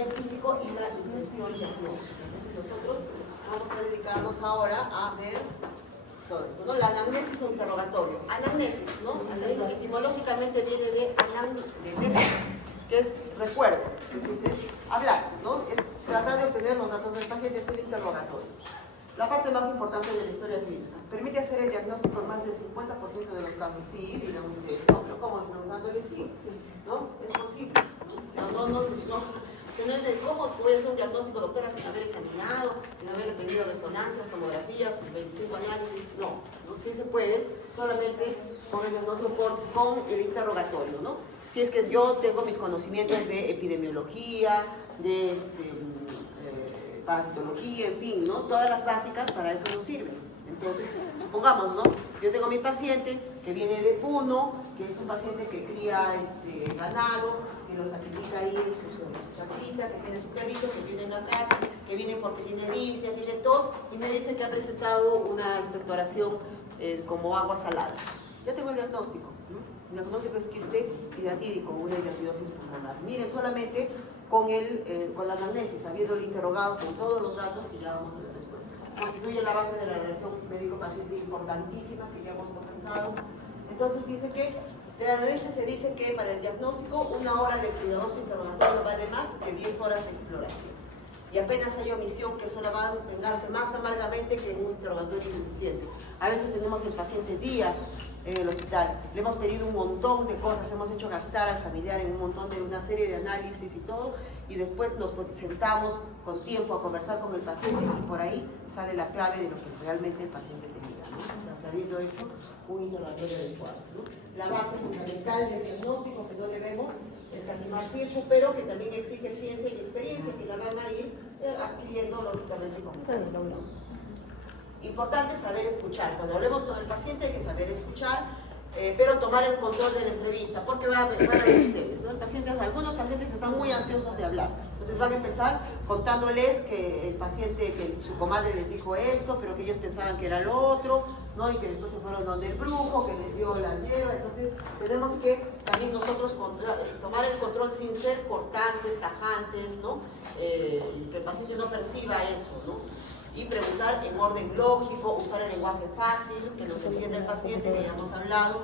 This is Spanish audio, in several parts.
examen físico y la inspección diagnóstica. Entonces nosotros vamos a dedicarnos ahora a ver todo esto, ¿no? La anamnesis o interrogatorio. Anamnesis, ¿no? Etimológicamente viene de anamnesis, que es recuerdo, es hablar, ¿no? Es tratar de obtener los datos del paciente, es el interrogatorio. La parte más importante de la historia clínica. Permite hacer el diagnóstico en más del 50% de los casos. Sí, digamos que no, pero ¿cómo? Preguntándole sí, ¿no? Es posible. Que no es de cómo voy a hacer un diagnóstico, doctora, sin haber examinado, sin haber pedido resonancias, tomografías, 25 análisis. No, sí se puede, solamente con el diagnóstico con el interrogatorio, ¿no? Si es que yo tengo mis conocimientos de epidemiología, de parasitología, en fin, ¿no? Todas las básicas para eso nos sirven. Entonces, supongamos, ¿no? Yo tengo mi paciente que viene de Puno, que es un paciente que cría ganado, que lo sacrifica ahí en su chacrita, que tiene su perrito, que viene en la casa, que viene porque tiene dipsia, tiene tos, y me dice que ha presentado una expectoración como agua salada. Ya tengo el diagnóstico, ¿no? El diagnóstico es quiste hidratídico, una hidrosis pulmonar. Miren, solamente con la anamnesis, habiendo interrogado con todos los datos y ya vamos a ver después. Constituye la base de la relación médico-paciente importantísima que ya hemos conversado. Entonces dice que, de la anamnesis se dice que para el diagnóstico 1 hora de cuidadoso interrogatorio vale más que 10 horas de exploración. Y apenas hay omisión que solo va a vengarse más amargamente que en un interrogatorio insuficiente. A veces tenemos el paciente días en el hospital, le hemos pedido un montón de cosas, hemos hecho gastar al familiar en un montón de una serie de análisis y todo, y después nos sentamos con tiempo a conversar con el paciente y por ahí sale la clave de lo que realmente el paciente tenía, ¿no? O sea, sabiendo hecho un interrogatorio adecuado, ¿no? La base fundamental del diagnóstico que no debemos escatimar tiempo, pero que también exige ciencia y experiencia que la van a ir adquiriendo lógicamente con el tiempo. Importante saber escuchar. Cuando hablemos con el paciente hay que saber escuchar, pero tomar el control de la entrevista, porque van a ver ustedes, ¿no? Algunos pacientes están muy ansiosos de hablar, entonces van a empezar contándoles que el paciente, que su comadre les dijo esto, pero que ellos pensaban que era lo otro, ¿no? Y que después se fueron donde el brujo, que les dio el hierba. Entonces tenemos que también nosotros tomar el control sin ser cortantes, tajantes, ¿no? Que el paciente no perciba eso, ¿no? Y preguntar en orden lógico, usar el lenguaje fácil, que nos entienda el paciente, que ya hemos hablado,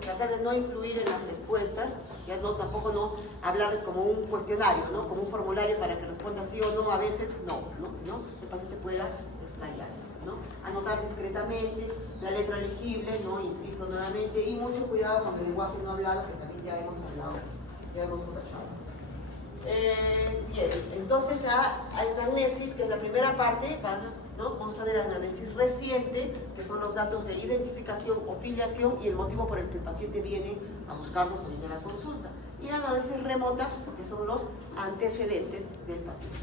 tratar de no influir en las respuestas, ya tampoco no hablarles como un cuestionario, ¿no? Como un formulario para que responda sí o no, a veces no, sino el paciente pueda explayarse, ¿no? Anotar discretamente, la letra legible, ¿no? Insisto nuevamente, y mucho cuidado con el lenguaje no hablado, que también ya hemos hablado, ya hemos conversado. Bien, entonces la anamnesis, que es la primera parte, ¿no? Consta de la anamnesis reciente, que son los datos de identificación o filiación y el motivo por el que el paciente viene a buscarnos o viene a la consulta. Y la anamnesis remota, que son los antecedentes del paciente.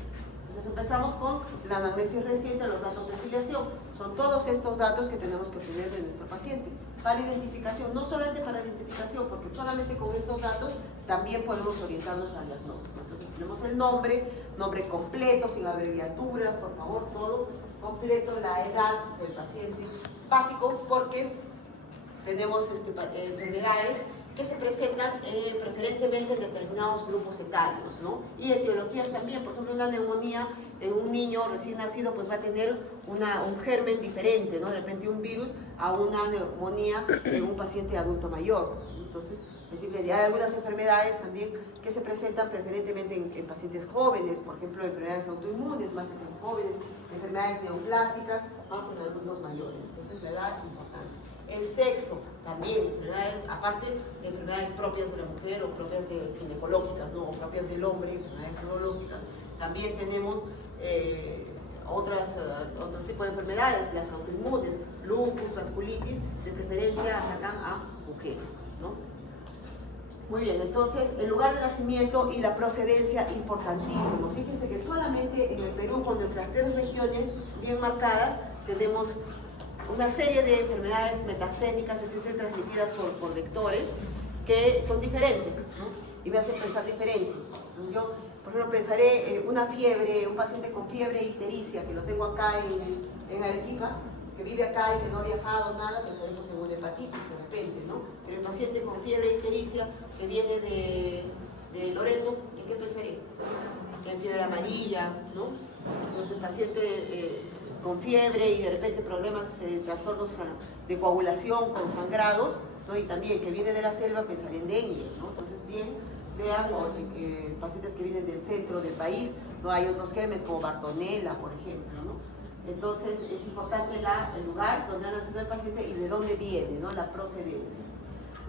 Entonces empezamos con la anamnesis reciente, los datos de filiación. Son todos estos datos que tenemos que obtener de nuestro paciente. Para identificación, no solamente para identificación, porque solamente con estos datos también podemos orientarnos al diagnóstico. Entonces tenemos el nombre completo, sin abreviaturas, por favor, todo completo, la edad del paciente, básico, porque tenemos enfermedades que se presentan preferentemente en determinados grupos etarios, ¿no? Y etiologías también. Por ejemplo, una neumonía en un niño recién nacido pues va a tener un germen diferente, ¿no? De repente un virus a una neumonía en un paciente adulto mayor. Entonces, es decir, hay algunas enfermedades también que se presentan preferentemente en pacientes jóvenes, por ejemplo, enfermedades autoinmunes, más en jóvenes, enfermedades neoplásicas, más en adultos mayores. Entonces, la edad es importante. El sexo, también, aparte de enfermedades propias de la mujer o propias ginecológicas, ¿no? O propias del hombre, enfermedades urológicas, también tenemos otro tipo de enfermedades, las autoinmunes, lupus, vasculitis, de preferencia atacan a mujeres, ¿no? Muy bien, entonces el lugar de nacimiento y la procedencia, importantísimo. Fíjense que solamente en el Perú, con nuestras 3 regiones bien marcadas, tenemos una serie de enfermedades metacénicas, es decir, transmitidas por vectores, que son diferentes, ¿no? Y me hacen pensar diferente. Yo, por ejemplo, pensaré una fiebre, un paciente con fiebre ictericia, que lo tengo acá en Arequipa, que vive acá y que no ha viajado nada, pensaremos en una hepatitis de repente, ¿no? Pero el paciente con fiebre ictericia, que viene de Loreto, ¿en qué pensaré? En amarilla, ¿no? Entonces el paciente con fiebre y de repente problemas, trastornos de coagulación, con sangrados, ¿no? Y también que viene de la selva, pensar en dengue, ¿no? Entonces bien, vean pacientes que vienen del centro del país, no hay otros gérmenes como Bartonella, por ejemplo, ¿no? Entonces es importante el lugar donde ha nacido el paciente y de dónde viene, ¿no? La procedencia.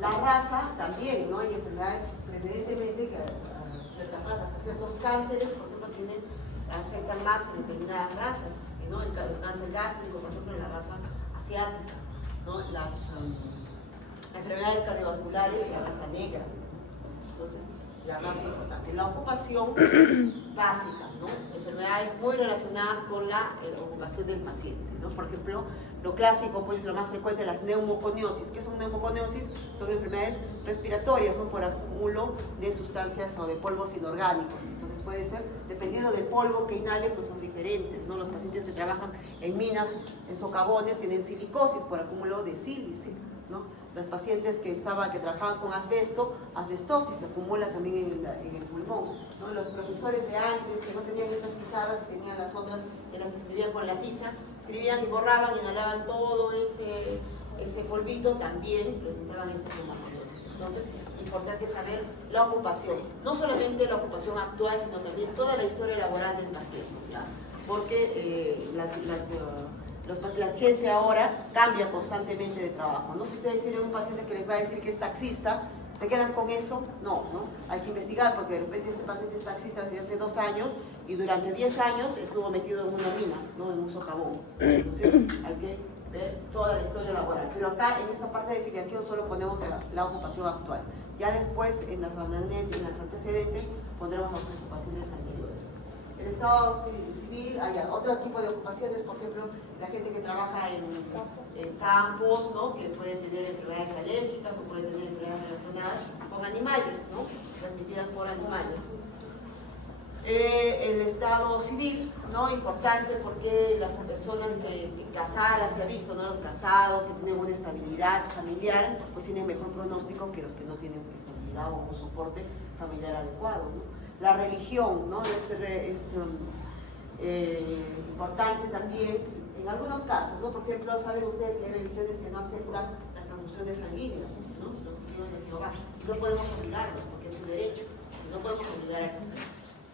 La raza también, ¿no? Hay enfermedades preferentemente que a ciertas razas, a ciertos cánceres, por ejemplo, afectan más en determinadas razas, ¿no? El cáncer gástrico, por ejemplo, en la raza asiática, ¿no? Las enfermedades cardiovasculares y la raza negra. Entonces, la raza importante. La ocupación básica, ¿no? Enfermedades muy relacionadas con la ocupación del paciente, ¿no? Por ejemplo, lo clásico, pues lo más frecuente, las neumoconiosis. ¿Qué son neumoconiosis? Son enfermedades respiratorias, ¿no? Por acúmulo de sustancias o de polvos inorgánicos. Entonces puede ser, dependiendo del polvo que inhale, pues son diferentes, ¿no? Los pacientes que trabajan en minas, en socavones, tienen silicosis por acúmulo de sílice, ¿no? Los pacientes que trabajaban con asbesto, asbestosis se acumula también en el pulmón, ¿no? Los profesores de antes que no tenían esas pizarras, tenían las otras que las escribían con la tiza, escribían y borraban, inhalaban todo ese polvito, también presentaban esta neumoconiosis. Entonces, importante saber la ocupación, no solamente la ocupación actual, sino también toda la historia laboral del paciente, ¿ya? Porque la gente ahora cambia constantemente de trabajo, ¿no? Si ustedes tienen un paciente que les va a decir que es taxista, ¿se quedan con eso? No, ¿no? Hay que investigar porque de repente este paciente es taxista desde hace 2 años y durante 10 años estuvo metido en una mina, ¿no? En un socavón. Entonces hay que ver toda la historia laboral. Pero acá en esta parte de filiación solo ponemos la ocupación actual. Ya después en las anamnesis, en las antecedentes, pondremos las ocupaciones anteriores. El estado civil, hay otro tipo de ocupaciones, por ejemplo, la gente que trabaja en campos, ¿no? Que pueden tener enfermedades alérgicas o pueden tener enfermedades relacionadas con animales, ¿no? Transmitidas por animales. El estado civil, ¿no? Importante porque las personas casadas, se ha visto, ¿no? Los casados que tienen una estabilidad familiar, pues tienen mejor pronóstico que los que no tienen estabilidad o un soporte familiar adecuado, ¿no? La religión, ¿no? Es importante también en algunos casos, ¿no? Por ejemplo, saben ustedes que hay religiones que no aceptan las transfusiones sanguíneas, ¿no? Los testigos de Jehová. No podemos obligarlos porque es un derecho, no podemos obligar a que sea.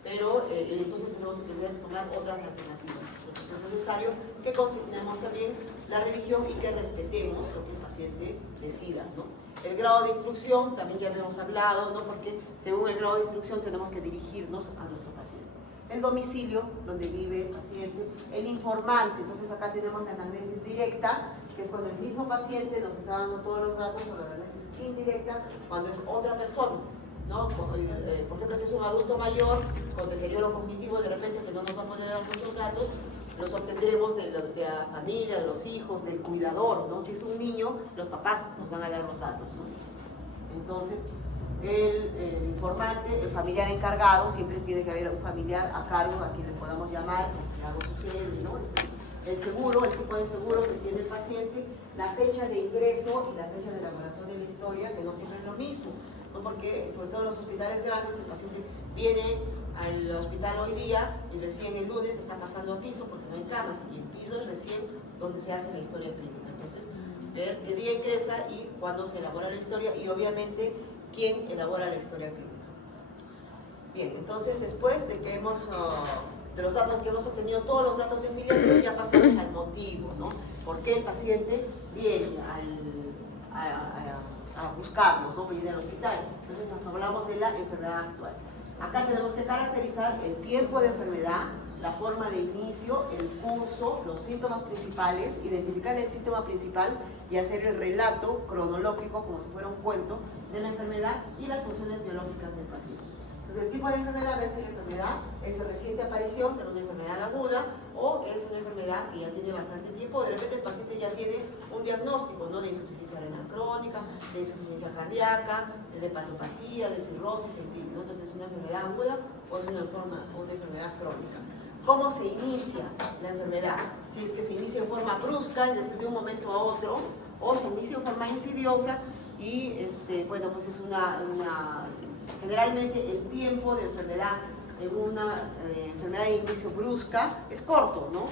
Pero entonces tenemos que tomar otras alternativas. Entonces es necesario que consignemos también la religión y que respetemos lo que el paciente decida, ¿no? El grado de instrucción, también ya habíamos hablado, ¿no? Porque según el grado de instrucción tenemos que dirigirnos a nuestro paciente. El domicilio, donde vive el paciente, el informante, entonces acá tenemos la anamnesis directa, que es cuando el mismo paciente nos está dando todos los datos, o la anamnesis indirecta, cuando es otra persona, ¿no? Por ejemplo, si es un adulto mayor, con deterioro cognitivo, de repente que no nos va a poder dar muchos datos, los obtendremos de la familia, de los hijos, del cuidador, ¿no? Si es un niño, los papás nos van a dar los datos, ¿no? Entonces, el informante, el familiar encargado, siempre tiene que haber un familiar a cargo a quien le podamos llamar si algo sucede, ¿no? El seguro, el tipo de seguro que tiene el paciente, la fecha de ingreso y la fecha de elaboración de la historia, que no siempre es lo mismo, ¿no? Porque sobre todo en los hospitales grandes el paciente viene al hospital hoy día y recién el lunes está pasando a piso porque no hay camas y el piso es recién donde se hace la historia clínica. Entonces, ver qué día ingresa y cuándo se elabora la historia y obviamente quién elabora la historia clínica. Bien, entonces después de que de los datos que hemos obtenido, todos los datos de filiación, ya pasamos al motivo, ¿no? ¿Por qué el paciente viene a buscarnos, ¿no? Viene al hospital. Entonces nos hablamos de la enfermedad actual. Acá tenemos que caracterizar el tiempo de enfermedad, la forma de inicio, el curso, los síntomas principales, identificar el síntoma principal y hacer el relato cronológico, como si fuera un cuento, de la enfermedad y las funciones biológicas del paciente. Entonces, el tipo de enfermedad, ver si la enfermedad es de reciente aparición, será una enfermedad aguda, o es una enfermedad que ya tiene bastante tiempo, de repente el paciente ya tiene un diagnóstico, ¿no? De insuficiencia renal crónica, de insuficiencia cardíaca, de hepatopatía, de cirrosis, en fin, ¿no? Entonces, ¿es una enfermedad aguda o es una enfermedad crónica? ¿Cómo se inicia la enfermedad? Si es que se inicia en forma brusca, es decir, de un momento a otro, o se inicia en forma insidiosa y, bueno, pues es generalmente el tiempo de enfermedad en una enfermedad de inicio brusca es corto, ¿no?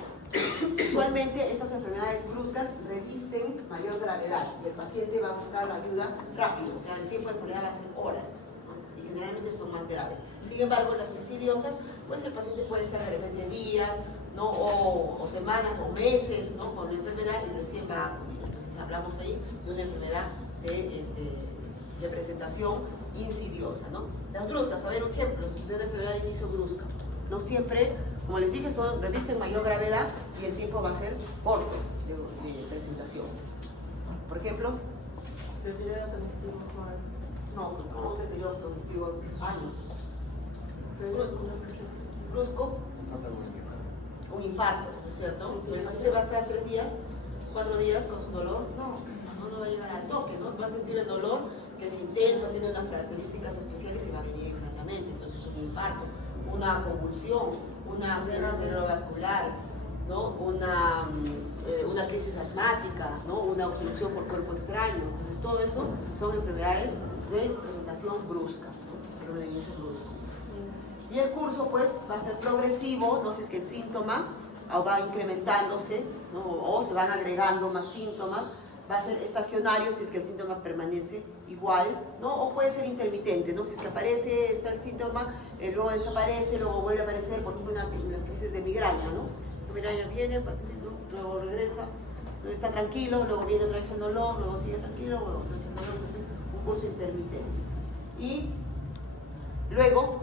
Usualmente estas enfermedades bruscas revisten mayor gravedad y el paciente va a buscar la ayuda rápido, o sea, el tiempo de enfermedad va a ser horas, ¿no? Y generalmente son más graves. Sin embargo, las insidiosas, pues el paciente puede estar de repente días, ¿no? o semanas o meses, ¿no? Con la enfermedad y recién va a acudir. Entonces hablamos ahí de una enfermedad de presentación insidiosa, ¿no? Las bruscas, a ver ejemplos de una enfermedad de inicio brusca. No siempre, como les dije, revisten mayor gravedad y el tiempo va a ser corto de presentación. Por ejemplo, Deterioro cognitivo. no, ¿cómo un deterioro cognitivo? Años. Brusco, un infarto, ¿no es cierto? El paciente va a estar 3 días, 4 días con su dolor, no va a llegar al toque, ¿no? Va a sentir el dolor que es intenso, tiene unas características especiales y va a venir inmediatamente. Entonces un infarto, una convulsión, una fibrosis cerebrovascular, ¿no? Una crisis asmática, ¿no? Una obstrucción por cuerpo extraño. Entonces todo eso son enfermedades de presentación brusca, ¿no? De inicio brusco. Y el curso pues va a ser progresivo, no sé si es que el síntoma va incrementándose, ¿no? O se van agregando más síntomas. Va a ser estacionario si es que el síntoma permanece igual, ¿no? O puede ser intermitente, ¿no? Si es que está el síntoma, luego desaparece, luego vuelve a aparecer, por ejemplo, en las crisis de migraña, ¿no? La migraña viene, el paciente, ¿no? Luego regresa, está tranquilo, luego viene otra vez el dolor, luego sigue tranquilo, luego otra vez el dolor, entonces un curso intermitente. Y luego,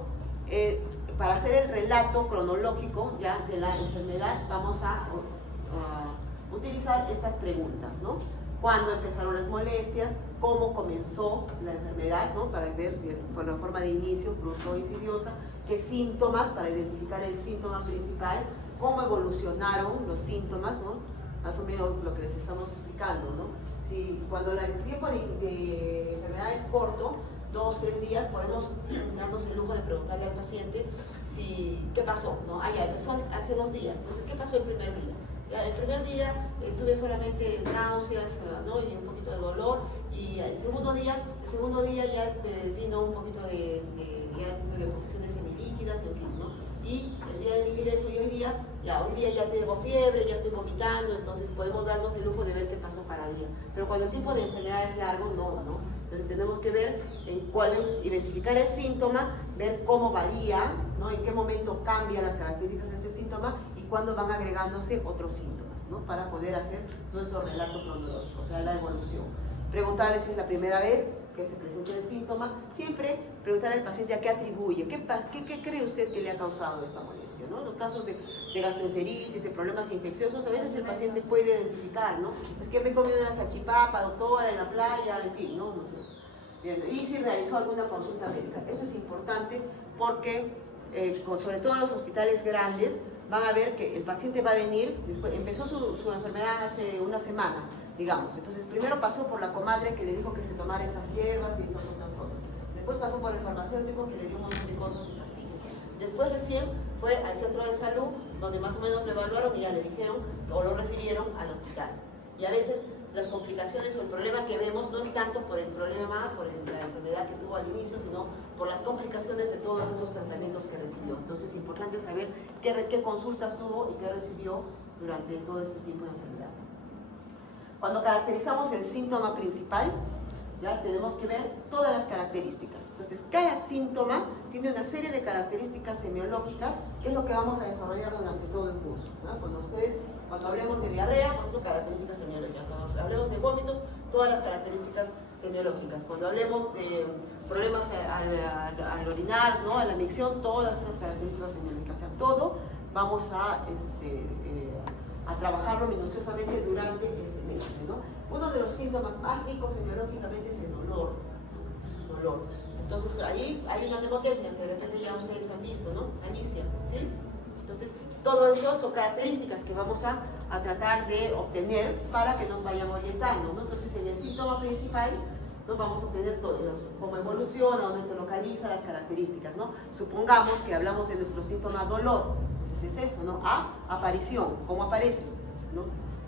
para hacer el relato cronológico ya de la enfermedad, vamos a utilizar estas preguntas, ¿no? ¿Cuándo empezaron las molestias? ¿Cómo comenzó la enfermedad? ¿No? Para ver por la forma de inicio, brusco o insidiosa. ¿Qué síntomas? Para identificar el síntoma principal. ¿Cómo evolucionaron los síntomas? ¿No? Más o menos lo que les estamos explicando, ¿no? Si cuando el tiempo de enfermedad es corto, 2 o 3 días, podemos darnos el lujo de preguntarle al paciente qué pasó, ¿no? Ya empezó hace 2 días, entonces, ¿qué pasó el primer día? Ya, el primer día tuve solamente náuseas, ¿no? Y un poquito de dolor, y el segundo día ya vino un poquito de posiciones semilíquidas, en fin, ¿no? Y el día del ingreso y hoy día ya tengo fiebre, ya estoy vomitando, entonces podemos darnos el lujo de ver qué pasó cada día. Pero cuando el tiempo de enfermedad es largo, no. Entonces tenemos que ver identificar el síntoma, ver cómo varía, ¿no? En qué momento cambian las características de ese síntoma y cuándo van agregándose otros síntomas, ¿no? Para poder hacer nuestro relato cronológico, o sea, la evolución. Preguntarle si es la primera vez que se presenta el síntoma. Siempre preguntar al paciente a qué atribuye, qué cree usted que le ha causado esta molestia, ¿no? En los casos de gastroenteritis, de problemas infecciosos, a veces el paciente puede identificar, ¿no? Es que me comí una salchipapa, doctora, en la playa, en fin, ¿no? Bien, y si realizó alguna consulta médica. Eso es importante porque, sobre todo en los hospitales grandes, van a ver que el paciente va a venir, después, empezó su enfermedad hace una semana, digamos. Entonces, primero pasó por la comadre que le dijo que se tomara esas hierbas y estas otras cosas. Después pasó por el farmacéutico que le dio un montón de cosas y pastillas. Después recién fue al centro de salud, donde más o menos lo evaluaron y ya le dijeron o lo refirieron al hospital. Y a veces las complicaciones o el problema que vemos no es tanto por el problema, por la enfermedad que tuvo al inicio, sino por las complicaciones de todos esos tratamientos que recibió. Entonces es importante saber qué consultas tuvo y qué recibió durante todo este tipo de enfermedad. Cuando caracterizamos el síntoma principal, ya tenemos que ver todas las características. Entonces, cada síntoma tiene una serie de características semiológicas, que es lo que vamos a desarrollar durante todo el curso, ¿no? Cuando hablemos de diarrea, por ejemplo, características semiológicas. Cuando hablemos de vómitos, todas las características semiológicas. Cuando hablemos de problemas al orinar, ¿no? A la micción, todas esas características semiológicas. O sea, todo vamos a trabajarlo minuciosamente durante el semestre, ¿no? Uno de los síntomas más ricos semiológicamente es el dolor. Entonces ahí hay una mnemotecnia que de repente ya ustedes han visto, ¿no? Alicia, ¿sí? Entonces todo eso son características que vamos a tratar de obtener para que nos vayamos orientando, ¿no? Entonces en el síntoma principal nos vamos a obtener todo, cómo evoluciona, dónde se localiza, las características, ¿no? Supongamos que hablamos de nuestro síntoma dolor, entonces es eso, ¿no? Aparición, cómo aparece, ¿no?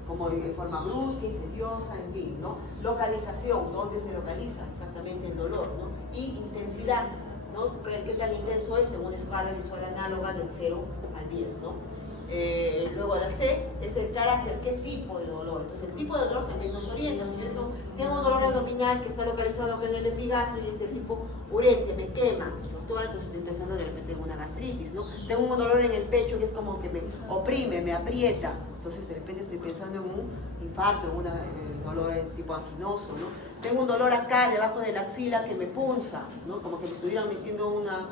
Como de forma brusca, insidiosa, en fin, ¿no? Localización, dónde se localiza exactamente el dolor, ¿no? Y intensidad, ¿no? ¿Qué tan intenso es según escala visual análoga del 0 al 10, ¿no? Luego la C es el carácter, qué tipo de dolor. Entonces el tipo de dolor también nos orienta. Si yo tengo un dolor abdominal que está localizado en el epigastrio y es de tipo urente, me quema, doctora, entonces estoy pensando de repente en una gastritis, ¿no? Tengo un dolor en el pecho que es como que me oprime, me aprieta, entonces de repente estoy pensando en un infarto, en un dolor de tipo anginoso, ¿no? Tengo un dolor acá debajo de la axila que me punza, ¿no? Como que me estuvieran metiendo una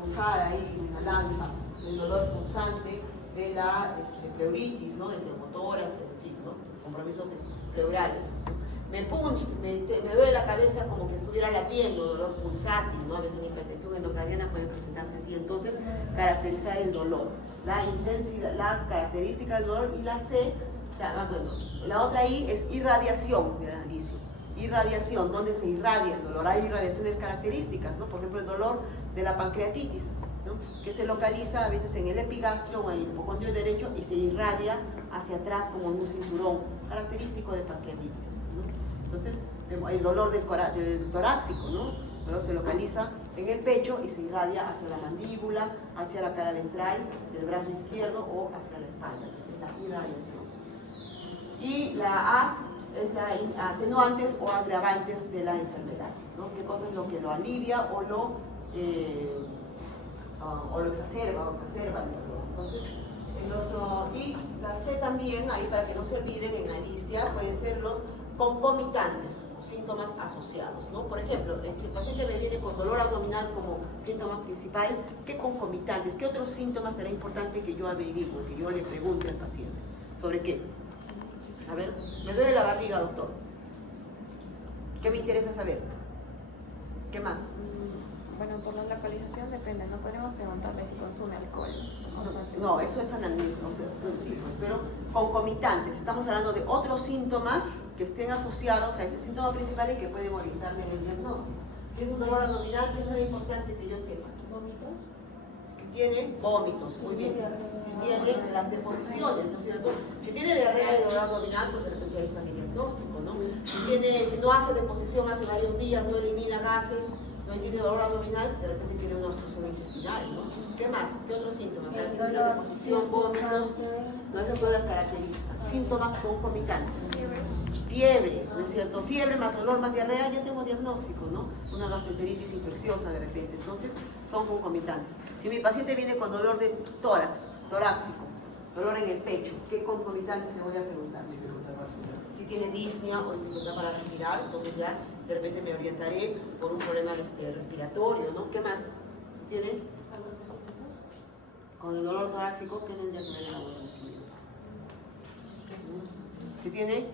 punzada ahí, una lanza, el dolor punzante de la pleuritis, ¿no? De neumotoras, en fin, ¿no? Compromisos pleurales. Me duele la cabeza como que estuviera latiendo, dolor pulsátil, ¿no? A veces la hipertensión endocriniana puede presentarse así. Entonces, caracterizar el dolor, la intensidad, la característica del dolor. Y la C, la otra I es irradiación, dice. Irradiación, ¿dónde se irradia el dolor? Hay irradiaciones características, ¿no? Por ejemplo, el dolor de la pancreatitis, ¿no? Que se localiza a veces en el epigastrio o en el hipocondrio derecho y se irradia hacia atrás como en un cinturón, característico de pancreatitis, ¿no? Entonces, el dolor del torácico, ¿no? El dolor se localiza en el pecho y se irradia hacia la mandíbula, hacia la cara ventral del brazo izquierdo o hacia la espalda. Esa es la irradiación. Y la A es la atenuantes o agravantes de la enfermedad, ¿no? ¿Qué cosa es lo que lo alivia o lo exacerba el dolor? Entonces, y la C también, ahí para que no se olviden, en Alicia pueden ser los concomitantes, síntomas asociados, ¿no? Por ejemplo, si el paciente me viene con dolor abdominal como síntoma principal, ¿qué concomitantes, qué otros síntomas será importante que yo averigüe, que yo le pregunte al paciente? ¿Sobre qué? A ver, me duele la barriga, doctor. ¿Qué me interesa saber? ¿Qué más? Bueno, por la localización depende, no podemos preguntarle si consume alcohol. No, eso es anamnesia, o sea, sí, pero concomitantes. Estamos hablando de otros síntomas que estén asociados a ese síntoma principal y que pueden orientarme en el diagnóstico. Si es un dolor abdominal, ¿qué será importante que yo sepa? ¿Vómitos? Que tiene vómitos, muy bien. Si tiene las deposiciones, ¿no es cierto? Si tiene diarrea y dolor abdominal, pues de repente ahí está mi diagnóstico, ¿no? Si no hace deposición hace varios días, no elimina gases, no tiene dolor abdominal, de repente tiene una obstrucción intestinal, ¿no? ¿Qué más? ¿Qué otros síntomas? Características de deposición, vómitos. No, esas son las características. Síntomas concomitantes. Fiebre, ¿no es cierto? Fiebre más dolor más diarrea, ya tengo diagnóstico, ¿no? Una gastroenteritis infecciosa de repente. Entonces, son concomitantes. Si mi paciente viene con dolor de torácico, dolor en el pecho, ¿qué concomitantes le voy a preguntar? Si tiene disnea o dificultad para respirar, entonces ya de repente me orientaré por un problema respiratorio, ¿no? ¿Qué más? Si tiene con el dolor torácico, ¿qué tendría que ver el aborrecimiento? Si tiene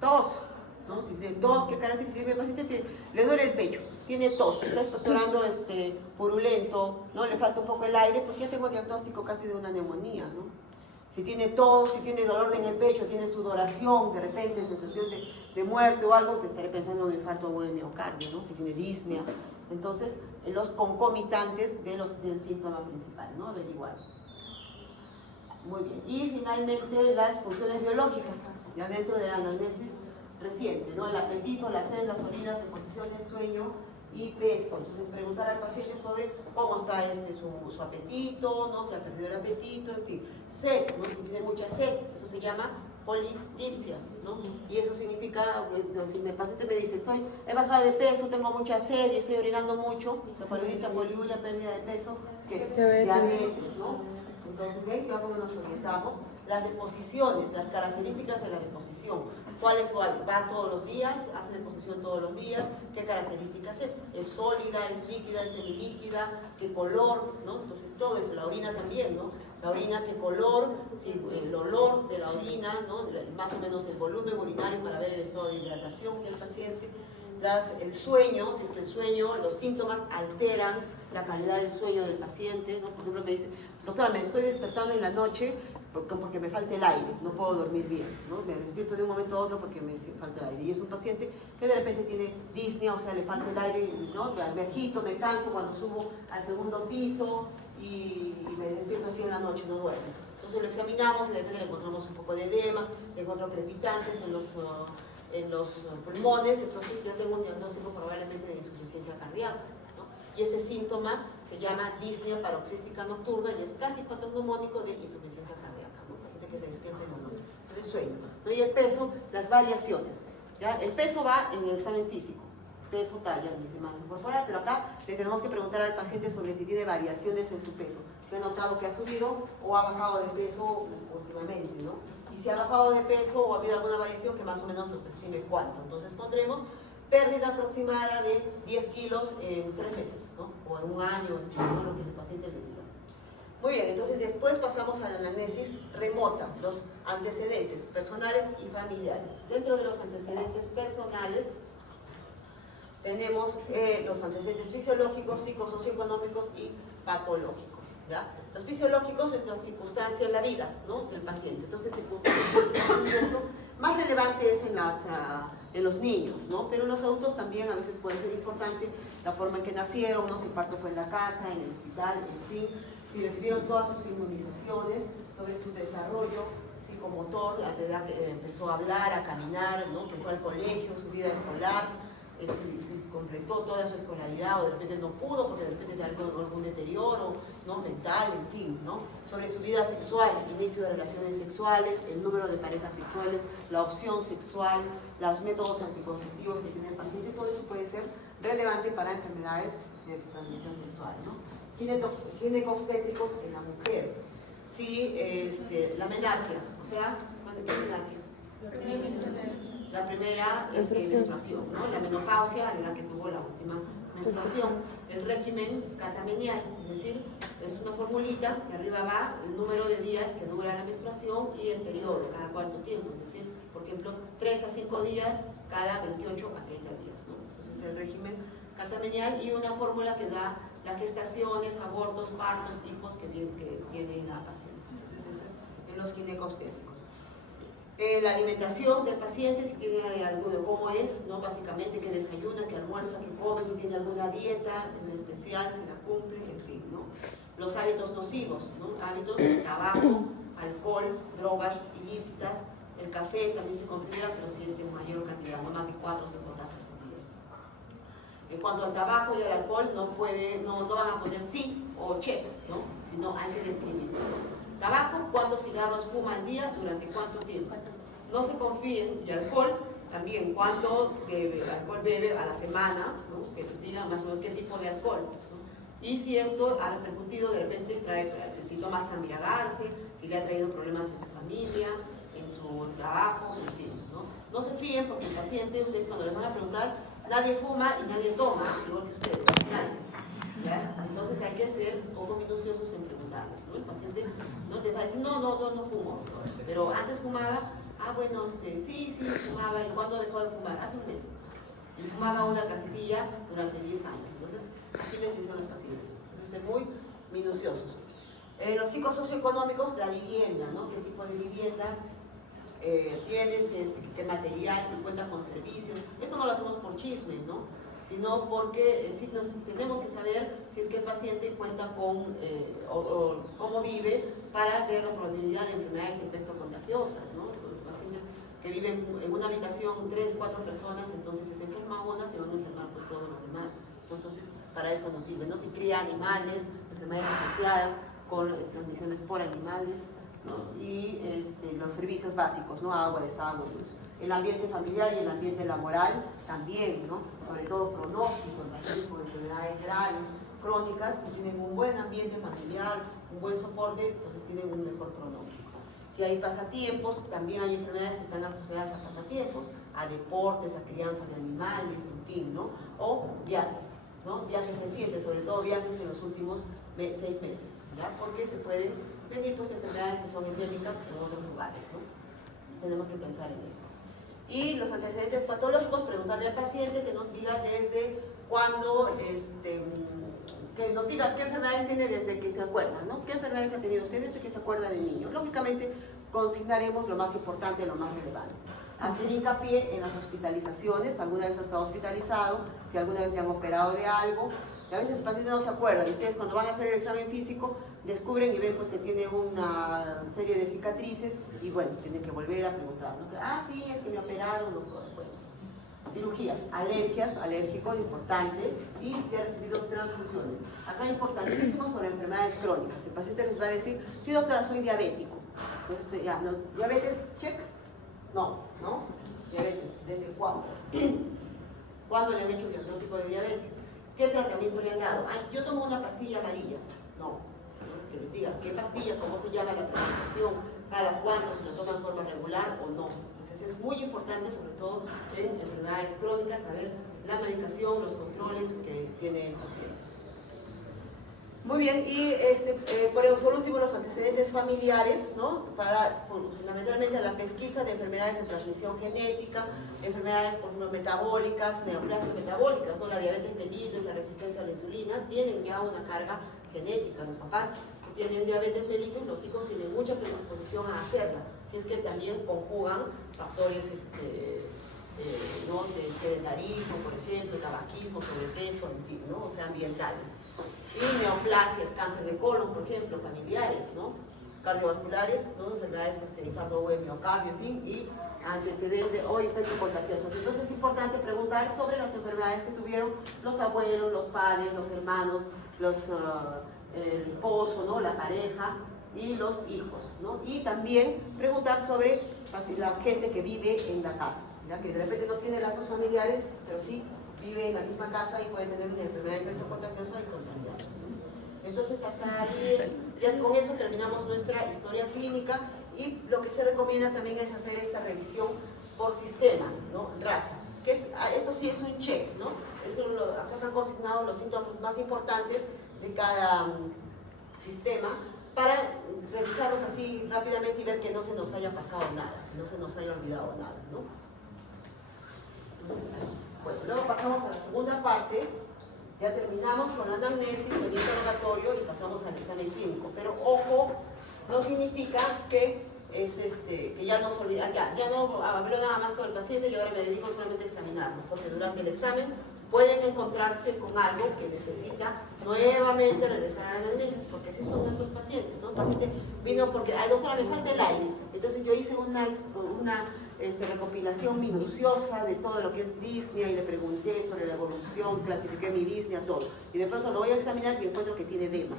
tos, ¿no? Si tiene tos, ¿qué características? Si el paciente le duele el pecho, tiene tos, está expectorando purulento, ¿no? Le falta un poco el aire, pues ya tengo diagnóstico casi de una neumonía, ¿no? Si tiene tos, si tiene dolor en el pecho, tiene sudoración, de repente sensación de muerte o algo, que estaré pensando en un infarto o en miocardio, ¿no? Si tiene disnea. Entonces, los concomitantes del síntoma principal, ¿no? Averiguar. Muy bien. Y finalmente, las funciones biológicas, ya dentro de la anamnesis reciente, ¿no? El apetito, la sed, las orinas, deposiciones, sueño y peso. Entonces, preguntar al paciente sobre cómo está su apetito, ¿no? Si ha perdido el apetito, en fin. Sed, ¿no? Si tiene mucha sed, eso se llama polidipsia, ¿no? Y eso significa, si el paciente me dice, he bajado de peso, tengo mucha sed y estoy orinando mucho, la polidipsia, poliuria, pérdida de peso, ¿qué? Diabetes, ¿no? Entonces, ¿ven? Ya como nos orientamos. Las deposiciones, las características de la deposición. ¿Cuál es su hábito? ¿Va todos los días? ¿Hace deposición todos los días? ¿Qué características es? ¿Es sólida? ¿Es líquida? ¿Es semilíquida? ¿Qué color? ¿No? Entonces todo eso, la orina también, ¿no? La orina, ¿qué color? Sí, el olor de la orina, ¿no? Más o menos el volumen urinario para ver el estado de hidratación del paciente. El sueño, si es que el sueño, los síntomas alteran la calidad del sueño del paciente, ¿no? Por ejemplo, me dice, doctora, me estoy despertando en la noche porque me falta el aire, no puedo dormir bien, ¿no? Me despierto de un momento a otro porque me falta el aire. Y es un paciente que de repente tiene disnea, o sea, le falta el aire, ¿no? Me agito, me canso cuando subo al segundo piso y me despierto así en la noche, no duermo. Entonces lo examinamos y de repente le encontramos un poco de edema, le encuentro crepitantes en los pulmones, entonces ya tengo un diagnóstico probablemente de insuficiencia cardíaca, ¿no? y ese síntoma se llama disnea paroxística nocturna y es casi patronomónico de insuficiencia cardíaca, ¿no? Paciente que se despierta en la noche. Entonces sueño, ¿no? Y el peso, las variaciones, ¿ya? El peso va en el examen físico, peso, talla, índice de masa corporal, pero acá le tenemos que preguntar al paciente sobre si tiene variaciones en su peso. ¿Se ha notado que ha subido o ha bajado de peso últimamente, ¿no? Y si ha bajado de peso o ha habido alguna variación, que más o menos nos estime cuánto. Entonces pondremos pérdida aproximada de 10 kilos en 3 meses, ¿no? O en un año, ¿no? Lo que el paciente les diga. Muy bien, entonces después pasamos a la anamnesis remota, los antecedentes personales y familiares. Dentro de los antecedentes personales tenemos los antecedentes fisiológicos, psicosocioeconómicos y patológicos. ¿Ya? Los fisiológicos es la circunstancia en la vida, ¿no? Del paciente. Entonces, el más relevante es en los niños, ¿no? Pero en los adultos también a veces puede ser importante la forma en que nacieron, ¿no? Si el parto fue en la casa, en el hospital, en fin, si recibieron todas sus inmunizaciones, sobre su desarrollo psicomotor, a la edad que empezó a hablar, a caminar, ¿no? Que fue al colegio, su vida escolar, si completó toda su escolaridad o de repente no pudo porque de repente tiene algún deterioro, ¿no? Mental, en fin, ¿no? Sobre su vida sexual, el inicio de relaciones sexuales, el número de parejas sexuales, la opción sexual, los métodos anticonceptivos que tiene el paciente, todo eso puede ser relevante para enfermedades de transmisión sexual, ¿no? Ginecobstétricos en la mujer, sí, la menarquia, o sea, ¿qué es menarquia? La primera menstruación, ¿no? La menopausia, en la que tuvo la última menstruación. El régimen catamenial, es decir, es una formulita que arriba va el número de días que dura la menstruación y el periodo, cada cuánto tiempo, es decir, por ejemplo, 3 a 5 días cada 28 a 30 días, ¿no? Entonces el régimen catamenial y una fórmula que da las gestaciones, abortos, partos, hijos que tiene la paciente. Entonces eso es en los ginecobstétricos. La alimentación del paciente, si tiene algo de cómo es, ¿no? Básicamente que desayuna, que almuerza, que come, si tiene alguna dieta en especial, si la cumple, en fin, ¿no? Los hábitos nocivos, ¿no? Hábitos de tabaco, alcohol, drogas ilícitas, el café también se considera, pero sí es en mayor cantidad, no más de 4 o 5 tazas por día. En cuanto al tabaco y al alcohol, no van a poner sí o check, ¿no? Sino hay que describir. Tabaco, ¿cuántos cigarros fuma al día? ¿Durante cuánto tiempo? No se confíen. Y alcohol, también, ¿cuánto alcohol bebe a la semana? ¿No? Que digan más o menos qué tipo de alcohol, ¿no? Y si esto ha repercutido, de repente si toma hasta embriagarse, si le ha traído problemas en su familia, en su trabajo, en fin, ¿no? No se fíen porque el paciente, ustedes cuando les van a preguntar, nadie fuma y nadie toma, igual que ustedes, nadie. ¿Ya? Entonces hay que ser un poco minuciosos en preguntarles, ¿no? El paciente no te va a decir, no fumo, pero antes fumaba, bueno, sí, fumaba, ¿y cuándo dejó de fumar? Hace un mes. Y fumaba una cartilla durante 10 años. Entonces, así les dicen los pacientes. Entonces, ser muy minuciosos. Los psicosocioeconómicos, la vivienda, ¿no? ¿Qué tipo de vivienda tienes? ¿Qué material? ¿Se cuenta con servicios? Esto no lo hacemos por chisme, ¿no? Sino porque tenemos que saber si es que el paciente cuenta con o cómo vive para ver la probabilidad de enfermedades infectocontagiosas, ¿no? Los pacientes que viven en una habitación 3, 4 personas, entonces se enferma una, se van a enfermar pues todos los demás. Entonces, para eso nos sirve, ¿no? Si cría animales, enfermedades asociadas con transmisiones por animales, ¿no? Y los servicios básicos, ¿no? Agua, desagüe, luz. El ambiente familiar y el ambiente laboral también, ¿no? Sobre todo pronóstico, en pacientes con enfermedades graves, crónicas, si tienen un buen ambiente familiar, un buen soporte, entonces tienen un mejor pronóstico. Si hay pasatiempos, también hay enfermedades que están asociadas a pasatiempos, a deportes, a crianza de animales, en fin, ¿no? O viajes, ¿no? Viajes recientes, sobre todo viajes en los últimos 6 meses, ¿ya? Porque se pueden venir pues enfermedades que son endémicas en otros lugares, ¿no? Tenemos que pensar en eso. Y los antecedentes patológicos, preguntarle al paciente que nos diga desde cuándo, que nos diga qué enfermedades tiene desde que se acuerda, ¿no? ¿Qué enfermedades ha tenido usted desde que se acuerda de niño? Lógicamente, consignaremos lo más importante, lo más relevante. Hacer hincapié en las hospitalizaciones, alguna vez ha estado hospitalizado, si alguna vez le han operado de algo, y a veces el paciente no se acuerda, y ustedes cuando van a hacer el examen físico, descubren y ven pues que tiene una serie de cicatrices, y bueno, tienen que volver a preguntar, ¿no? Sí, es que me operaron, doctor. Bueno, cirugías, alergias, alérgico, importante, y si ha recibido transfusiones. Acá importantísimo sobre enfermedades crónicas. El paciente les va a decir, sí doctora, soy diabético. Entonces ya, ¿no? ¿Diabetes? Check. No, ¿no? Diabetes, ¿desde cuándo? ¿Cuándo le han hecho diagnóstico de diabetes? ¿Qué tratamiento le han dado? Ay, yo tomo una pastilla amarilla. No, que les diga qué pastilla, cómo se llama la presentación, cada cuánto, se lo toma en forma regular o no. Entonces es muy importante, sobre todo en enfermedades crónicas, saber la medicación, los controles que tiene el paciente. Muy bien, y por último los antecedentes familiares, ¿no? Fundamentalmente la pesquisa de enfermedades de transmisión genética, enfermedades por ejemplo metabólicas, neoplasias metabólicas, ¿no? La diabetes mellitus, la resistencia a la insulina, tienen ya una carga genética. Los papás que tienen diabetes mellitus, los hijos tienen mucha predisposición a hacerla, si es que también conjugan factores ¿no? de sedentarismo, por ejemplo, tabaquismo, sobrepeso, en fin, ¿no? O sea, ambientales. Y neoplasias, cáncer de colon, por ejemplo, familiares, ¿no? Cardiovasculares, ¿no? Enfermedades de infarto o miocardio, en fin, y antecedentes o infectos contagiosos. Entonces es importante preguntar sobre las enfermedades que tuvieron los abuelos, los padres, los hermanos, el esposo, ¿no? La pareja y los hijos, ¿no? Y también preguntar sobre la gente que vive en la casa, ¿ya? Que de repente no tiene lazos familiares, pero sí vive en la misma casa y puede tener una enfermedad infectocontagiosa y contagiar. Entonces hasta ahí, ya con eso terminamos nuestra historia clínica, y lo que se recomienda también es hacer esta revisión por sistemas, ¿no? Raza, que eso sí es un check, ¿no? Acá se han consignado los síntomas más importantes de cada sistema para revisarlos así rápidamente y ver que no se nos haya pasado nada, que no se nos haya olvidado nada, ¿no? Bueno, luego pasamos a la segunda parte. Ya terminamos con la anamnesis, el interrogatorio y pasamos al examen clínico. Pero ojo, no significa que ya no hablo nada más con el paciente y ahora me dedico solamente a examinarlo, porque durante el examen pueden encontrarse con algo que necesita nuevamente regresar a la anamnesis, porque así son nuestros pacientes, ¿no? El paciente vino porque, ay doctora, me falta el aire. Entonces yo hice una recopilación minuciosa de todo lo que es disnea y le pregunté sobre la evolución, clasifiqué mi disnea, todo. Y de pronto lo voy a examinar y encuentro que tiene edema,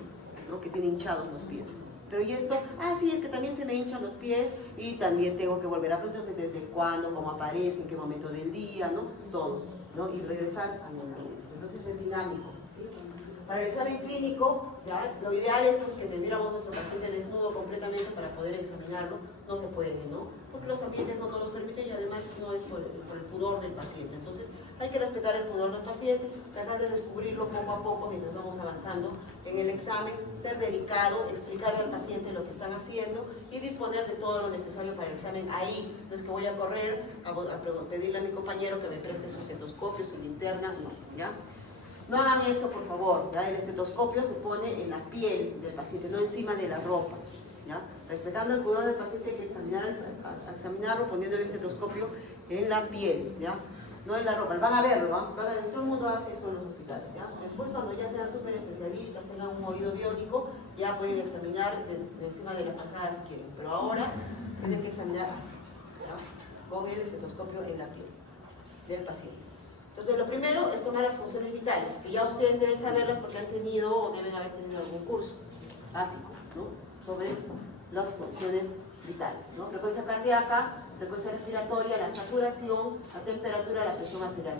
¿no? Que tiene hinchados los pies. Pero y esto, sí, es que también se me hinchan los pies y también tengo que volver a preguntar desde cuándo, cómo aparece, en qué momento del día, ¿no? Todo, ¿no? Y regresar a la análisis. Entonces es dinámico, ¿sí? Para el examen clínico, ¿ya? Lo ideal es pues, que tendríamos a nuestro paciente desnudo completamente para poder examinarlo. No se puede, ¿no? Porque los ambientes no nos los permiten y además no es por el pudor del paciente. Entonces hay que respetar el pudor del paciente, tratar de descubrirlo poco a poco mientras vamos avanzando en el examen, ser delicado, explicarle al paciente lo que están haciendo y disponer de todo lo necesario para el examen ahí. No es que voy a correr a pedirle a mi compañero que me preste su estetoscopio, su linterna, no, ¿ya? No hagan esto, por favor, ¿ya? El estetoscopio se pone en la piel del paciente, no encima de la ropa, ¿ya? Respetando el pudor del paciente, hay que examinarlo poniendo el estetoscopio en la piel, ¿ya? No en la ropa. Van a verlo, ¿no? Todo el mundo hace esto en los hospitales, ¿ya? Después, cuando ya sean súper especialistas, tengan un oído biónico, ya pueden examinar de encima de la pasada si quieren, pero ahora tienen que examinar así, ¿ya? Con el estetoscopio en la piel del paciente. Entonces, lo primero es tomar las funciones vitales, que ya ustedes deben saberlas porque han tenido o deben haber tenido algún curso básico, ¿no? Sobre las funciones vitales, ¿no? Frecuencia cardíaca, frecuencia respiratoria, la saturación, la temperatura, la presión arterial.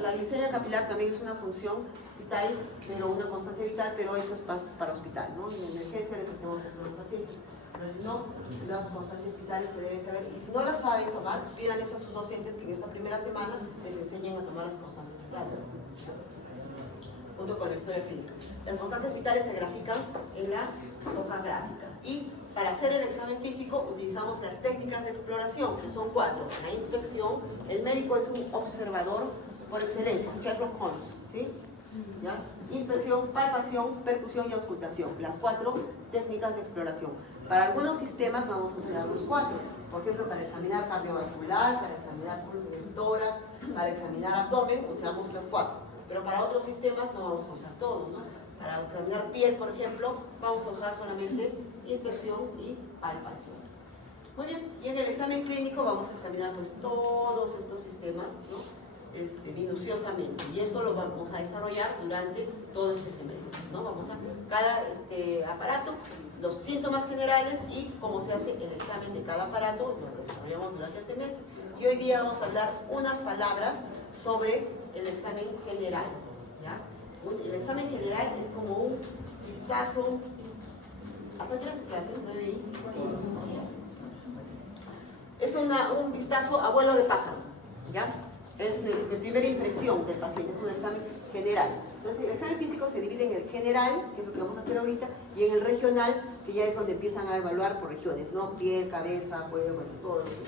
La glicemia capilar también es una función vital, pero una constante vital, pero eso es para hospital, ¿no? En emergencia les hacemos eso a los pacientes. Pero si no, las constantes vitales que deben saber, y si no las saben tomar, pidan a sus docentes que en esta primera semana les enseñen a tomar las constantes vitales, junto con la historia clínica. Las constantes vitales se grafican en la hoja gráfica. Y para hacer el examen físico utilizamos las técnicas de exploración, que son 4. La inspección, el médico es un observador por excelencia, Sherlock Holmes, ¿sí? ¿Ya? Inspección, palpación, percusión y auscultación, las 4 técnicas de exploración. Para algunos sistemas vamos a usar los 4, por ejemplo, para examinar cardiovascular, para examinar pulso del tórax, para examinar abdomen, usamos las 4. Pero para otros sistemas no vamos a usar todos, ¿no? Para examinar piel, por ejemplo, vamos a usar solamente inspección y palpación. Muy bien, y en el examen clínico vamos a examinar pues todos estos sistemas, ¿no? minuciosamente, y eso lo vamos a desarrollar durante todo este semestre, ¿no? Vamos a cada aparato, los síntomas generales y cómo se hace el examen de cada aparato, lo desarrollamos durante el semestre. Y hoy día vamos a hablar unas palabras sobre el examen general, ¿ya? El examen general es como un vistazo. ¿Hasta qué hora su clase? 9 y 15. Es un vistazo a vuelo de pájaro, ¿ya? Es de primera impresión del paciente, es un examen general. Entonces, el examen físico se divide en el general, que es lo que vamos a hacer ahorita, y en el regional, que ya es donde empiezan a evaluar por regiones, ¿no? Piel, cabeza, cuello, bueno, todo eso.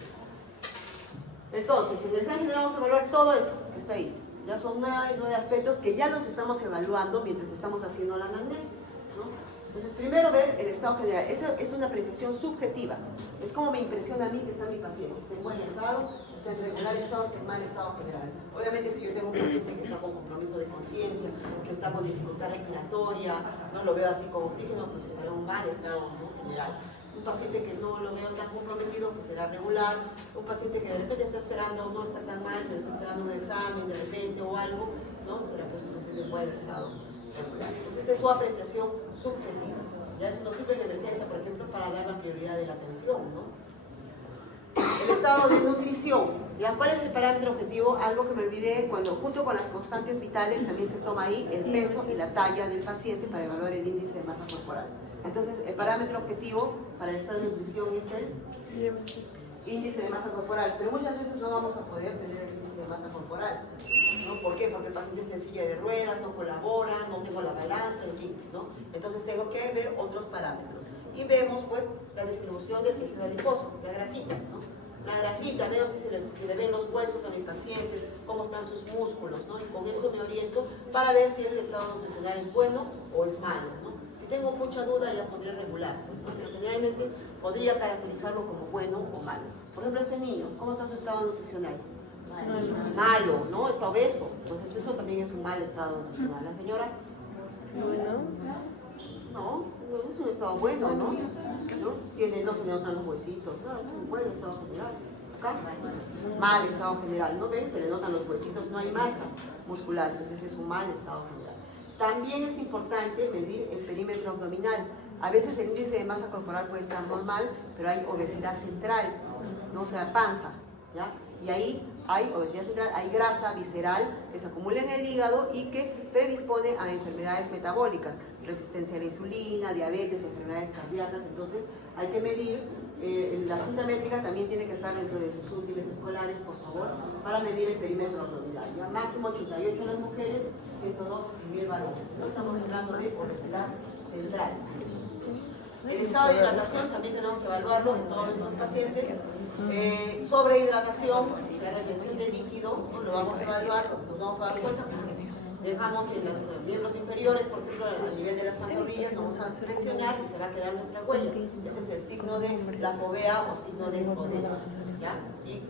Entonces, en el examen general vamos a evaluar todo eso que está ahí. Ya son 9 aspectos que ya los estamos evaluando mientras estamos haciendo la anamnesis, ¿no? Entonces, primero ver el estado general. Esa es una apreciación subjetiva. Es como me impresiona a mí que está mi paciente. Está en buen estado, está en regular estado, está en mal estado general. Obviamente, si yo tengo un paciente que está con compromiso de conciencia, que está con dificultad respiratoria, no lo veo así con oxígeno, pues estará en un mal estado, ¿no? General. Un paciente que no lo veo tan comprometido, pues será regular. Un paciente que de repente está esperando, no está tan mal, pero está esperando un examen de repente o algo, ¿no? Será pues un paciente en buen estado regular. Entonces, es su apreciación subjetiva. Ya es un sirve de emergencia, por ejemplo, para dar la prioridad de la atención, ¿no? El estado de nutrición. ¿Ya? ¿Cuál es el parámetro objetivo? Algo que me olvidé, cuando junto con las constantes vitales también se toma ahí el peso y la talla del paciente para evaluar el índice de masa corporal. Entonces, el parámetro objetivo para el estado de nutrición es el índice de masa corporal, pero muchas veces no vamos a poder tener el índice de masa corporal, ¿no? ¿Por qué? Porque el paciente está en silla de ruedas, no colabora, no tengo la balanza, en fin, ¿no? Entonces tengo que ver otros parámetros. Y vemos, pues, la distribución del tejido adiposo, la grasita, ¿no? La grasita, veo si le ven los huesos a mis pacientes, cómo están sus músculos, ¿no? Y con eso me oriento para ver si el estado nutricional es bueno o es malo, ¿no? Si tengo mucha duda, ya podría regular, pues, ¿no? Pero generalmente podría caracterizarlo como bueno o malo. Por ejemplo, este niño, ¿cómo está su estado nutricional? Malo, ¿no? Está obeso. Entonces eso también es un mal estado nutricional. ¿La señora? No, es un estado bueno, ¿no? No se le notan los huesitos, no, es un buen estado general. Acá, mal estado general, ¿no ven? Se le notan los huesitos, no hay masa muscular, entonces es un mal estado general. También es importante medir el perímetro abdominal. A veces el índice de masa corporal puede estar normal, pero hay obesidad central, ¿no? O sea, panza, ¿ya? Y ahí hay obesidad central, hay grasa visceral que se acumula en el hígado y que predispone a enfermedades metabólicas, resistencia a la insulina, diabetes, enfermedades cardíacas. Entonces hay que medir, la cinta métrica también tiene que estar dentro de sus útiles escolares, por favor, para medir el perímetro abdominal. Ya máximo 88 en las mujeres, 102 en el varón. No estamos hablando de obesidad central. El estado de hidratación también tenemos que evaluarlo en todos nuestros pacientes. Sobrehidratación, la retención de líquido, ¿no? Lo vamos a evaluar, nos vamos a dar cuenta. Dejamos en los miembros inferiores, por ejemplo, a nivel de las pantorrillas, vamos a presionar y se va a quedar nuestra huella. Ese es el signo de la fovea o signo de odema, ¿ya? Y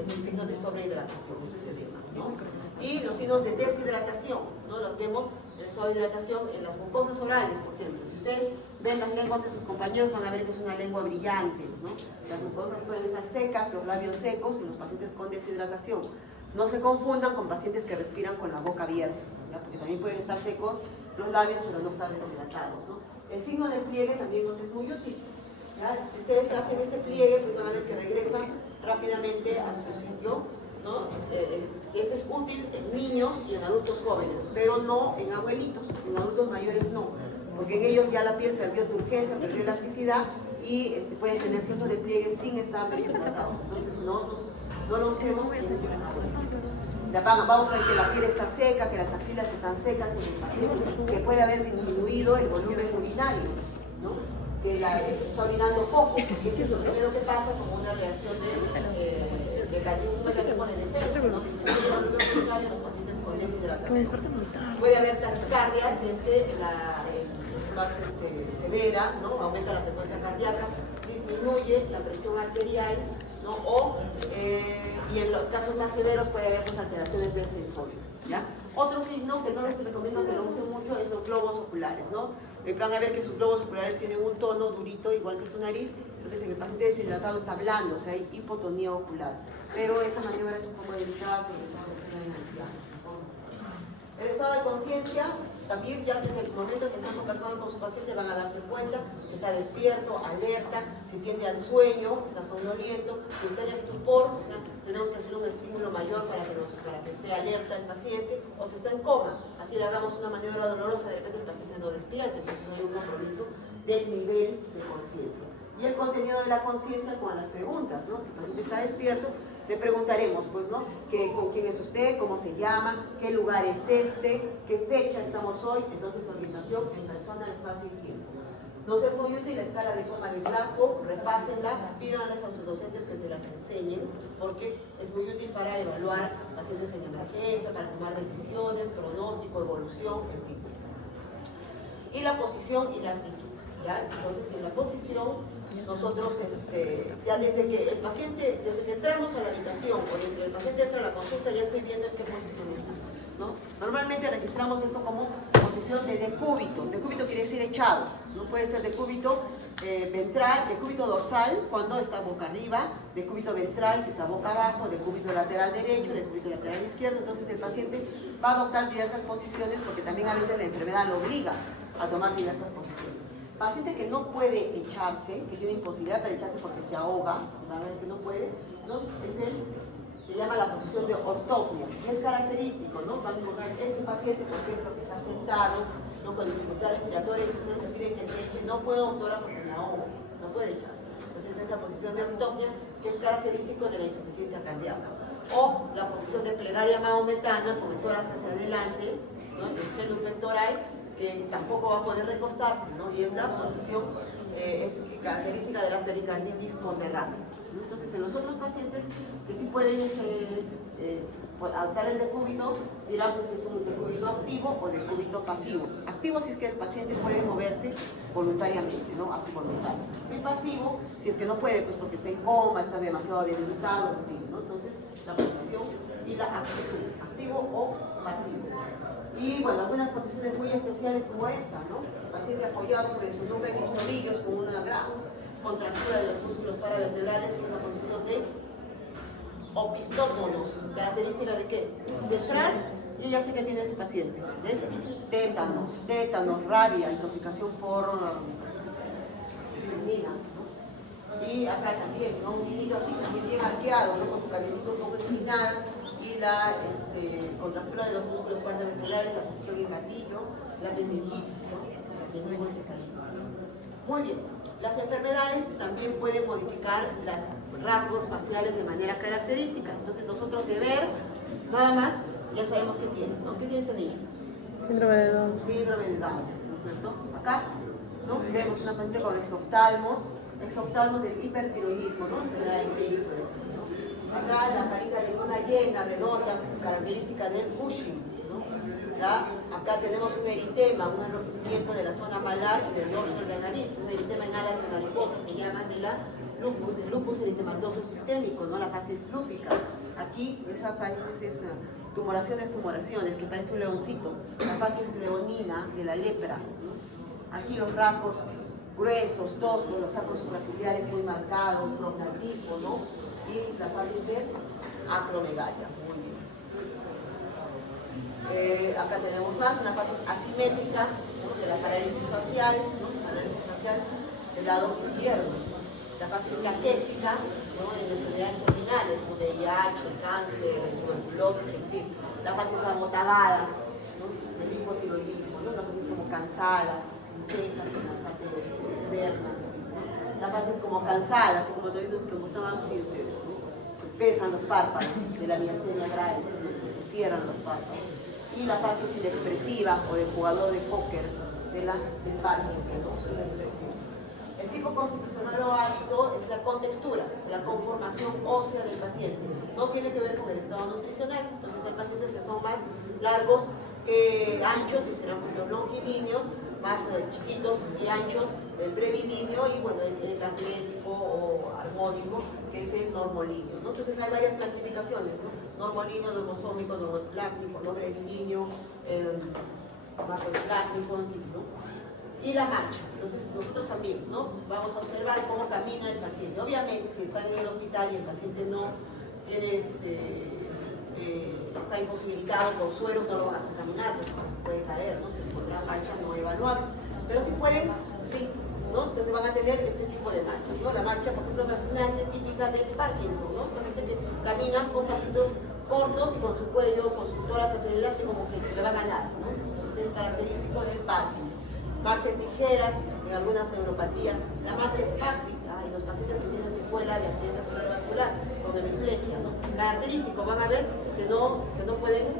es un signo de sobrehidratación, eso es edema, ¿no? Y los signos de deshidratación, ¿no? Los vemos en el estado de hidratación en las mucosas orales, por ejemplo. Si ustedes ven las lenguas de sus compañeros, van a ver que es una lengua brillante, ¿no? Las mucosas pueden estar secas, los labios secos en los pacientes con deshidratación. No se confundan con pacientes que respiran con la boca abierta, ¿ya? Porque también pueden estar secos los labios, pero no estar deshidratados, ¿no? El signo del pliegue también nos es muy útil, ¿ya? Si ustedes hacen este pliegue, pues van a ver que regresa rápidamente a su sitio, ¿no? Este es útil en niños y en adultos jóvenes, pero no en abuelitos, en adultos mayores no, porque en ellos ya la piel perdió turgencia, perdió elasticidad y pueden tener signos de pliegue sin estar deshidratados. Entonces nosotros no lo usemos vamos a ver que la piel está seca, que las axilas están secas en el paciente, que puede haber disminuido el volumen urinario, ¿no? Que está orinando poco, y eso es lo primero que pasa como una reacción de mecanismo de defensa, ¿no? Disminuye el volumen urinario en los pacientes con deshidratación. Puede haber taquicardia si es que es más severa, ¿no? Aumenta la frecuencia cardíaca, disminuye la presión arterial, ¿no? Y en los casos más severos puede haber pues, alteraciones del sensorio, ¿ya? Otro signo que no les recomiendo que lo usen mucho es los globos oculares, ¿no? Van a ver que sus globos oculares tienen un tono durito, igual que su nariz, entonces en el paciente deshidratado está blando, o sea, hay hipotonía ocular. Pero esta maniobra es un poco delicada, sobre todo El estado de conciencia, también ya desde el momento que están conversando con su paciente van a darse cuenta si está despierto, alerta, si tiende al sueño, está somnoliento, si está en estupor, o sea, tenemos que hacer un estímulo mayor para que esté alerta el paciente, o si está en coma, así le hagamos una maniobra dolorosa, de repente el paciente no despierte, entonces no hay un compromiso del nivel de conciencia. Y el contenido de la conciencia con las preguntas, ¿no? Si el paciente está despierto, le preguntaremos, pues, ¿no? ¿Con quién es usted? ¿Cómo se llama? ¿Qué lugar es este? ¿Qué fecha estamos hoy? Entonces, orientación en persona, espacio y tiempo. Nos es muy útil la escala de coma de Glasgow, repásenla, pídanles a sus docentes que se las enseñen, porque es muy útil para evaluar pacientes en emergencia, para tomar decisiones, pronóstico, evolución, en fin. Y la posición y la actitud. ¿Ya? Entonces, en la posición, nosotros, ya desde que el paciente, desde que entramos a la habitación o desde que el paciente entra a la consulta, ya estoy viendo en qué posición está, ¿no? Normalmente registramos esto como posición de decúbito. Decúbito quiere decir echado, no puede ser decúbito ventral, decúbito dorsal cuando está boca arriba, decúbito ventral si está boca abajo, decúbito lateral derecho, decúbito lateral izquierdo. Entonces el paciente va a adoptar diversas posiciones porque también a veces la enfermedad lo obliga a tomar diversas posiciones. Paciente que no puede echarse, que tiene imposibilidad para echarse porque se ahoga, ¿vale? Que no puede, ¿no? Se llama la posición de ortopnia, y es característico, ¿no? Van a encontrar este paciente, por ejemplo, que está sentado, ¿no? Con dificultad respiratoria, y uno le piden que se eche, no puedo, doctora, porque me ahogo, no puede echarse. Entonces, esa es la posición de ortopnia, que es característico de la insuficiencia cardíaca. O la posición de plegaria mahometana, con el tórax hacia adelante, ¿no? El género pectoral, que tampoco va a poder recostarse, ¿no? Y es la posición característica de la pericarditis con derrame. Entonces, en los otros pacientes que sí pueden adoptar el decúbito, dirán pues que es un decúbito activo o decúbito pasivo. Activo si es que el paciente puede moverse voluntariamente, ¿no? A su voluntad. Y pasivo si es que no puede, pues porque está en coma, está demasiado debilitado, ¿no? Entonces, la posición y la actitud, activo o pasivo. Y bueno, algunas posiciones muy especiales como esta, ¿no? El paciente apoyado sobre su nuca y sus tobillos con una gran contractura de los músculos paravertebrales, que es la posición de opistómonos, característica de qué? De entrar, yo ya sé que tiene ese paciente, tétanos, rabia, intoxicación por strychnina, ¿no? Y acá también, ¿no? Un niñito así, también bien arqueado, ¿no? Con su cabecita un poco inclinada, y la contractura de los músculos paravertebrales, la posición en gatillo, la meningitis, ¿no? Muy bien, las enfermedades también pueden modificar los rasgos faciales de manera característica. Entonces nosotros de ver, nada más, ya sabemos qué tiene, ¿no? ¿Qué tiene este niño? Síndrome de Down. Síndrome de Down, ¿no es cierto? Acá, ¿no? Vemos una paciente con exoftalmos del hipertiroidismo, ¿no? Acá la carita de luna llena, redonda, característica del Cushing, ¿no? ¿Ya? Acá tenemos un eritema, un enrojecimiento de la zona malar y del dorso de la nariz, un eritema en alas de mariposa, se llama de la lupus eritematoso sistémico, ¿no? La fase es lúpica. Aquí, esa fase es tumoraciones, que parece un leoncito. La fase es leonina, de la lepra, ¿no? Aquí los rasgos gruesos, toscos, los arcos supraciliares muy marcados, prognathismo, ¿no? Y la fase de acromegalia. Muy bien. Acá tenemos más, una fase asimétrica, ¿no? De la parálisis facial, ¿no? Parálisis facial del lado izquierdo. La fase plaquética, ¿no? En enfermedades terminales, como VIH, cáncer, tuberculosis, en fin. La fase es amotagada, ¿no? El hipotiroidismo, ¿no? La fase es como cansada, sin seca, en la parte externa. La fase es como cansada, así como estaban así ustedes, ¿no? Pesan los párpados de la miastenia gravis, ¿no? Se cierran los párpados. Y la fase es inexpresiva o del jugador de póker del Parkinson, ¿no? Inexpresiva. El tipo constitucional o hábito es la contextura, la conformación ósea del paciente. No tiene que ver con el estado nutricional. Entonces hay pacientes que son más largos que anchos y serán pues, longilíneos, más chiquitos y anchos, el brevilíneo y bueno, el atlético o armónico, que es el normolíneo, ¿no? Entonces hay varias clasificaciones, ¿no? Normolíneo, normosómico, normoesplácnico, no brevilíneo, macroesplácnico, ¿no? Y la marcha. Entonces nosotros también, ¿no? Vamos a observar cómo camina el paciente. Obviamente, si está en el hospital y el paciente no tiene está imposibilitado por suero, no lo van a hacer caminar, porque puede caer, ¿no? Porque la marcha no evaluable. Pero sí pueden, sí, ¿no? Entonces van a tener este tipo de marchas, ¿no? La marcha, por ejemplo, es una típica de Parkinson, ¿no? Son gente que caminan con pasitos cortos y con su cuello, con su tórax hacia adelante, como que le va a ganar, ¿no? Entonces es característico del Parkinson. Marcha en tijeras, en algunas neuropatías. La marcha espástica, en los pacientes que tienen secuela de accidente cerebrovascular, con hemiplegia, ¿no? Característico, van a ver que no pueden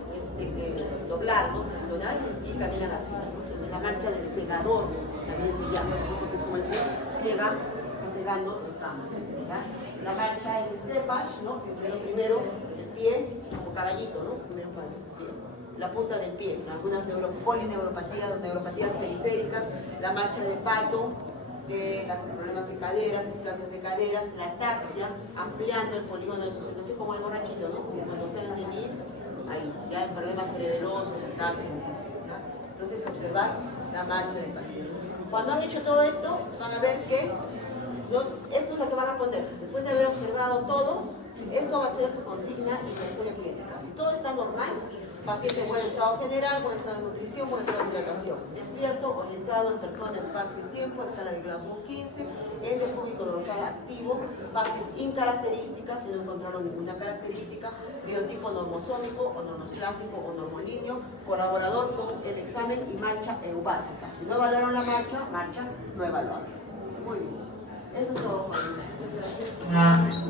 doblar, ¿no? Flexionar y caminan así, ¿no? Entonces la marcha del segador, también se llama, porque es como el que ciega, está cegando el campo, ¿ya? La marcha en steppage, ¿no? Primero el pie, como caballito, ¿no? Primero el pie. La punta del pie, algunas polineuropatías periféricas, la marcha de pato, los problemas de caderas, displasias de caderas, la ataxia, ampliando el polígono de sustentación, como el borrachito, ¿no? Cuando salen de mí, ahí, ya hay problemas cerebelosos, ataxia, ¿no? Entonces, observar la marcha del paciente. Cuando han hecho todo esto, van a ver que esto es lo que van a poner. Después de haber observado todo, esto va a ser su consigna y la historia clínica. Si todo está normal, paciente en buen estado general, buen estado de nutrición, buen estado de hidratación. Despierto, orientado en persona, espacio y tiempo, escala de Glasgow 15, ente público local activo, fases incaracterísticas, si no encontraron ninguna característica, biotipo normosómico o normosplástico o normolíneo, colaborador con el examen y marcha eubásica. Si no evaluaron la marcha no evaluable. Muy bien. Eso es todo. Muchas gracias.